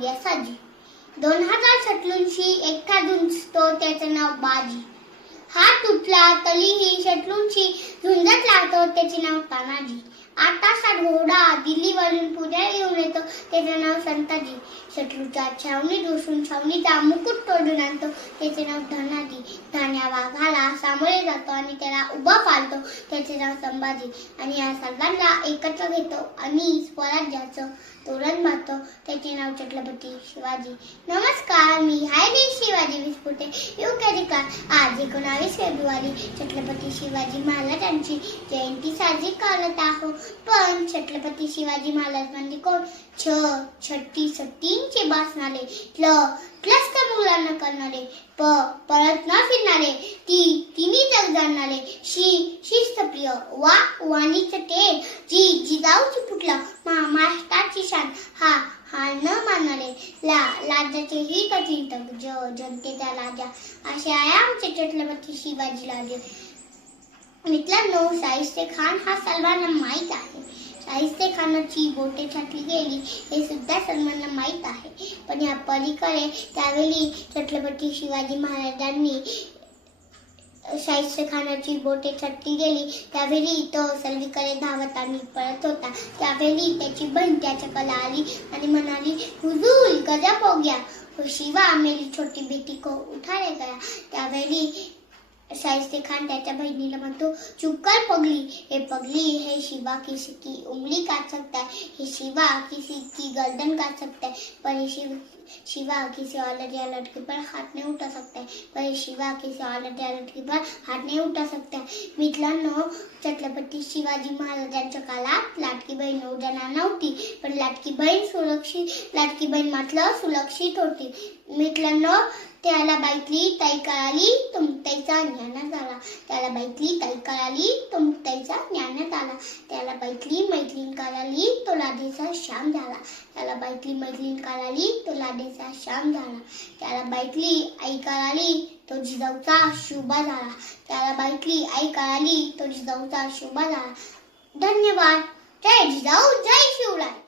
लावूया साजी. 2000 शटलूंशी एकटा झुंजतो त्याचं नाव बाजी. हात तुटला तरीही शटलूंशी झुंजत लागतो त्याचे नाव तानाजी. 8 तासात घोडा दिल्लीवरून पुण्याला येऊन येतो त्याचे नाव संताजी. शटलूच्या छावणी डोसून छावणीचा मुकुट तोडून आणतो त्याचे नाव धनाजी. धान्या वाघाला सामोरे जातो आणि त्याला उभा पाळतो त्याचे नाव संभाजी. आणि या सर्वांना एकत्र घेतो आणि स्वराज्याचं तोरण बांधतो त्याचे नाव छत्रपती शिवाजी. नमस्कार, मी हायरी शिवाजी विस्फुटे युवकाधिकार. आज 19 फेब्रुवारी छत्रपती शिवाजी महाराजांची जयंती साजरी करत आहोत. पण छत्रपती शिवाजी महाराज म्हणजे कोण? छट्टी सत्तींचे बसणारे, tlस्त मुलांना करणारे, परत न फिरणारे, तिन्ही जग जाणणारे, शिस्तप्रिय, वाणीचं तेल, जिजाऊची पुटला, महाराष्ट्राची शान, हा न मानणारे, लाजाचे हित चिंतक, जनतेचा राजा, असे आहे आमचे छत्रपती शिवाजी राजे. मित्रांनो, शाहिस्ते खान हा सर्वांना माहीत आहे. शाहिस्ते खानाची बोटे छाटली गेली हे सुद्धा सर्वांना माहीत आहे. पण या पलीकडे त्यावेळी छत्रपती शिवाजी महाराजांनी शाहिस्ते खानाची बोटे छाटली गेली त्यावेळी तो सर्वीकडे धावत आणि पळत होता. त्यावेळी त्याची बहीण त्याच्याकडे आली आणि म्हणाली, हुजूर गजब हो गया, शिवा मेरी छोटी बेटी को उठा ले गया. त्यावेळी शाहिस्ते खान त्याच्या बहिणीला म्हणतो, चुप कर पगली, हे शिवा किसी की उंगली काट सकता है, हे शिवा किसी की गर्दन काट सकता है, पर ये शिवा किसी औरत या लड़की पर हाथ नहीं उठा सकता है, पर ये शिवा किसी औरत या लड़की पर हाथ नहीं उठा सकता है. मित्रांनो, छत्रपती शिवाजी महाराजांच्या काळात लाडकी बहीण नौजवान नव्हती, पण लाडकी बहीण मात्र सुरक्षित होती. मित्रांनो, त्याला बाईतली ताई कळाली तो मुक्ताईचा ज्ञानात आला. त्याला बाईतली ताई कळाली तो मुक्ताईचा ज्ञानात आला. त्याला बाईतली मैत्रीण कळाली तो लाडेचा श्याम झाला. त्याला बाईतली मैत्रीण कळाली तो लाडेचा श्याम झाला. त्याला बाईतली आई कळाली तो जिजाऊचा शुभा झाला. त्याला बाईतली आई कळाली तो जिजाऊचा शुभा झाला. धन्यवाद. जय जिजाऊ, जय शिवराय.